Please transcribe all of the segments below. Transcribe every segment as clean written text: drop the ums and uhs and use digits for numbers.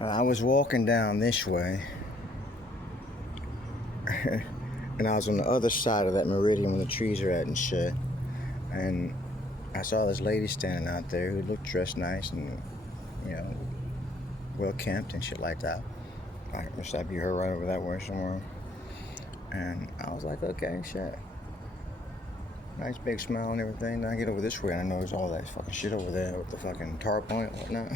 I was walking down this way, and I was on the other side of that meridian where the trees are at and shit. And I saw this lady standing out there who looked dressed nice and, you know, well kempt and shit like that. I must that be her right over that way somewhere. And I was like, okay, shit. Nice big smile and everything. Then I get over this way and I notice all that fucking shit over there with the fucking tar point and whatnot.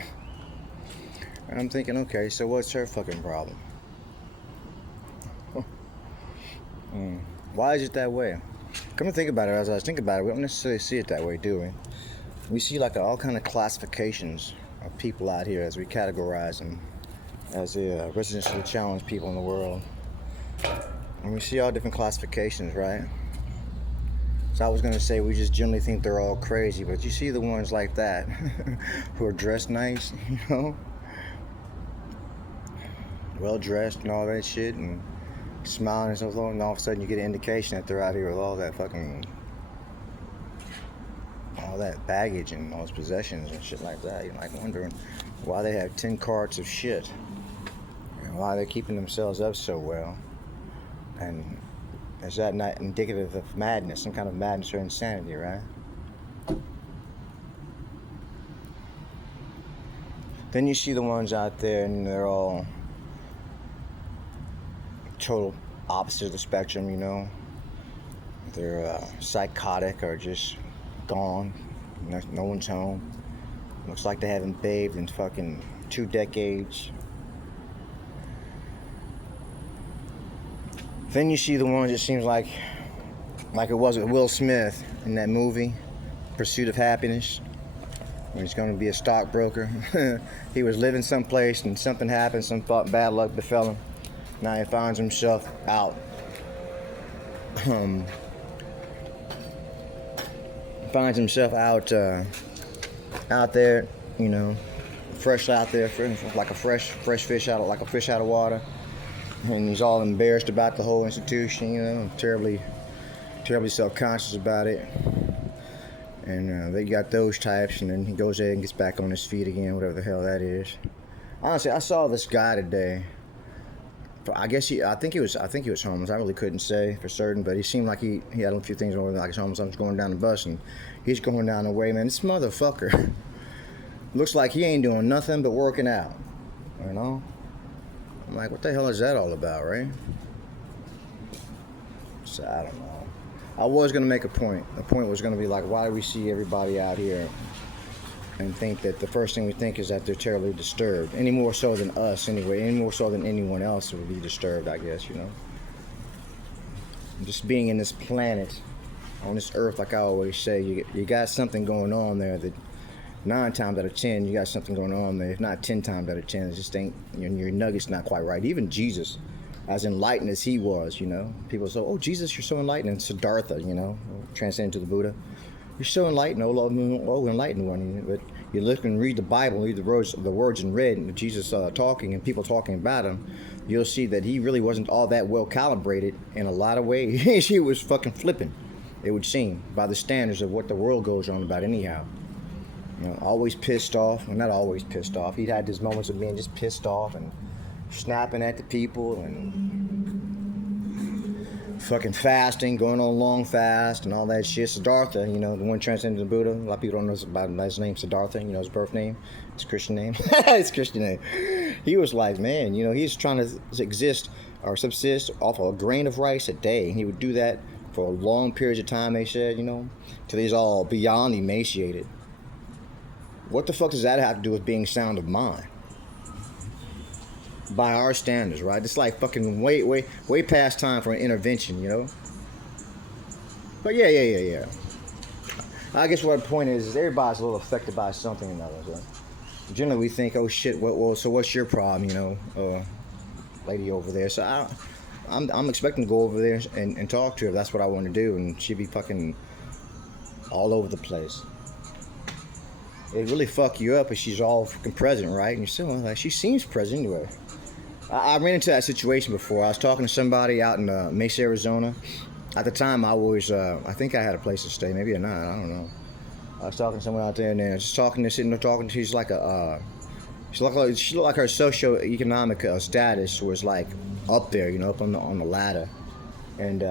And I'm thinking, okay, so what's her fucking problem? Why is it that way? Come to think about it, as I was thinking about it, we don't necessarily see it that way, do we? We see like all kind of classifications of people out here as we categorize them as the residentially challenged people in the world. And we see all different classifications, right? So I was gonna say we just generally think they're all crazy, but you see the ones like that who are dressed nice, you know, well dressed and all that shit, and smiling and stuff, and all of a sudden you get an indication that they're out here with all that baggage and all those possessions and shit like that. You're like wondering why they have 10 carts of shit and why they're keeping themselves up so well. And is that not indicative of madness, some kind of madness or insanity, right? Then you see the ones out there and they're all total opposite of the spectrum, you know. They're psychotic or just gone. No one's home. Looks like they haven't bathed in fucking 2 decades. Then you see the ones that seems like it was with Will Smith in that movie, Pursuit of Happiness, where he's going to be a stockbroker. He was living someplace and something happened, some bad luck befell him. Now he finds himself out. Out there, you know, fresh out there, like a fresh fish out of, like a fish out of water. And he's all embarrassed about the whole institution, you know, terribly self-conscious about it. And they got those types, and then he goes there and gets back on his feet again, whatever the hell that is. Honestly, I saw this guy today. I think he was homeless. I really couldn't say for certain, but he seemed like he had a few things over like his homeless. I was going down the bus, and he's going down the way, man. This motherfucker looks like he ain't doing nothing but working out, you know? I'm like, what the hell is that all about, right? So I don't know. I was going to make a point. The point was going to be like, why do we see everybody out here and think that the first thing we think is that they're terribly disturbed? Any more so than us, anyway. Any more so than anyone else would be disturbed, I guess, you know. Just being in this planet, on this earth, like I always say, you got something going on there that 9 times out of 10, you got something going on there. If not 10 times out of 10, it just ain't, your nugget's not quite right. Even Jesus, as enlightened as he was, you know, people say, oh, Jesus, you're so enlightened. And Siddhartha, you know, transcending to the Buddha. You're so enlightened, oh enlightened one. But you look and read the Bible, read the words in red, and Jesus talking and people talking about him, you'll see that he really wasn't all that well calibrated in a lot of ways. He was fucking flipping, it would seem, by the standards of what the world goes on about anyhow. You know, always pissed off. Well, not always pissed off. He'd had his moments of being just pissed off and snapping at the people and fucking fasting, going on a long fast and all that shit. Siddhartha, you know, the one transcended the Buddha. A lot of people don't know about his name, Siddhartha. You know, his birth name, his Christian name. His Christian name. He was like, man, you know, he's trying to exist or subsist off of a grain of rice a day. And he would do that for long periods of time, they said, you know, till he's all beyond emaciated. What the fuck does that have to do with being sound of mind? By our standards, right? It's like fucking way past time for an intervention, you know? But yeah. I guess what the point is everybody's a little affected by something or another. So generally we think, oh shit, well, so what's your problem, you know, lady over there? So I'm expecting to go over there and talk to her if that's what I want to do, and she'd be fucking all over the place. It really fuck you up if she's all fucking present, right? And you're still like, she seems present anyway. I ran into that situation before. I was talking to somebody out in Mesa, Arizona. At the time, I think I had a place to stay. Maybe or not, I don't know. I was talking to someone out there, and then just talking, sitting there talking. She's like a She looked like her socioeconomic status was like up there, up on the ladder, and.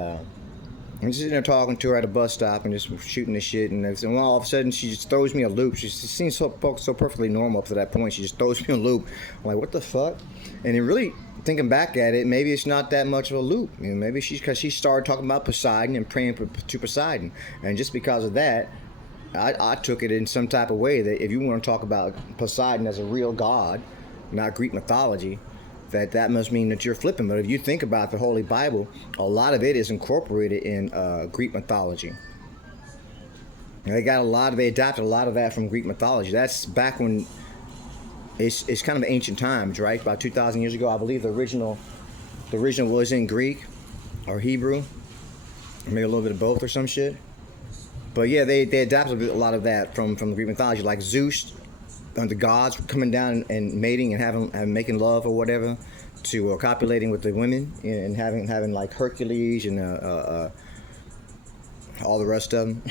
I'm just sitting there talking to her at a bus stop and just shooting the shit, and all of a sudden she just throws me a loop. She seems so perfectly normal up to that point. She just throws me a loop. I'm like, what the fuck? And it really, thinking back at it, maybe it's not that much of a loop. Maybe because she started talking about Poseidon and praying to Poseidon, and just because of that, I took it in some type of way that if you want to talk about Poseidon as a real god, not Greek mythology, that must mean that you're flipping. But if you think about the Holy Bible, a lot of it is incorporated in Greek mythology. And they adapted a lot of that from Greek mythology. That's back when it's kind of ancient times, right? About 2,000 years ago, I believe the original was in Greek or Hebrew, or maybe a little bit of both or some shit. But yeah, they adapted a lot of that from the Greek mythology, like Zeus. The gods coming down and mating and making love or whatever, to copulating with the women and having like Hercules and all the rest of them.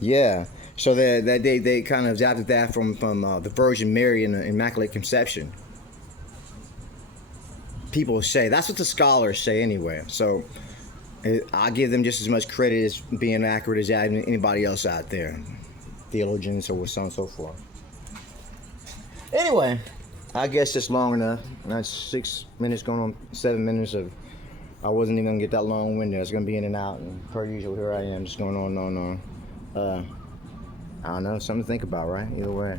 Yeah, so they kind of adapted that from the Virgin Mary and the Immaculate Conception. People say that's what the scholars say anyway. So I give them just as much credit as being accurate as anybody else out there, theologians or so on and so forth. Anyway, I guess it's long enough. That's 6 minutes going on 7 minutes of. I wasn't even gonna get that long winded. It's gonna be in and out, and per usual, here I am, just going on and on. I don't know, something to think about, right? Either way.